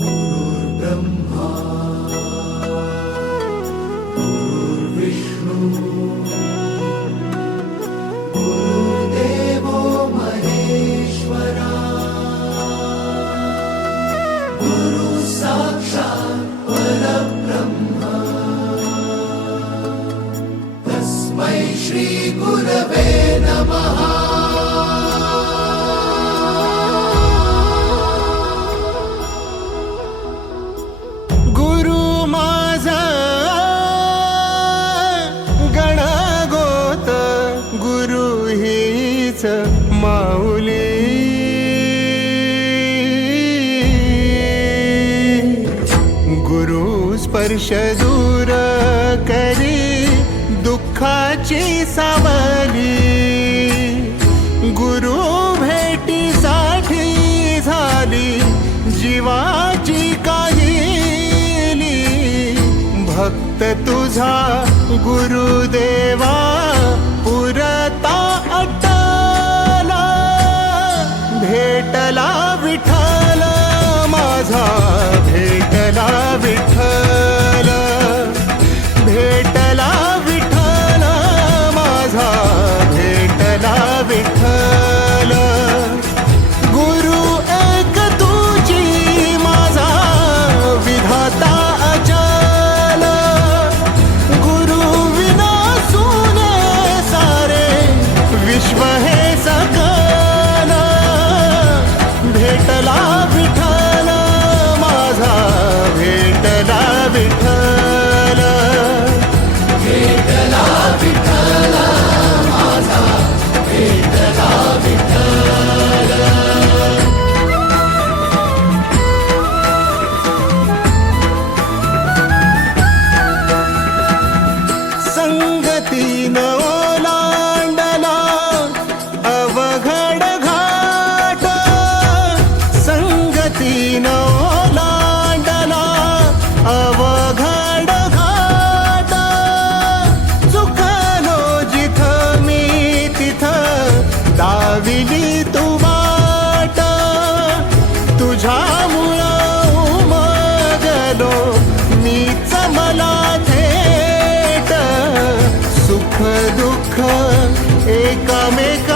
गुरुर्ब्रह्मा गुरुर्विष्णू गुरुर्देवो महेश्वरा गुरु साक्षात् परब्रह्म तस्मै श्री गुरवे नमः। गुरु माझा गणगोत गुरु हीच माऊली गुरु स्पर्श दूर करी दुःखाची सावली गुरु भेटीसाठी झाली जीवाची काहिली भक्त तुझा गुरुदेवा पुरता अटला भेटला विठ्ठल माझा भेटला विठ्ठल भेटला विठ्ठल माझा भेटला विठ्ठल गुरु एक तुझी माझा विधाता अचल गुरु विना सुने सारे विश्व हे सकल भेटला विठ्ठल माझा भेटला विठ्ठल भेटला विठ्ठल माझा भेटला विठ्ठल। संगतीन ओलांडला अवघड घाट संगतीन ओलांडला अवघड घाट चुकलो जिथं मी तिथं दाविली तू वाट तुझ्यामुळं उमगलो मीच मला थेट सुख दुःख एकामेक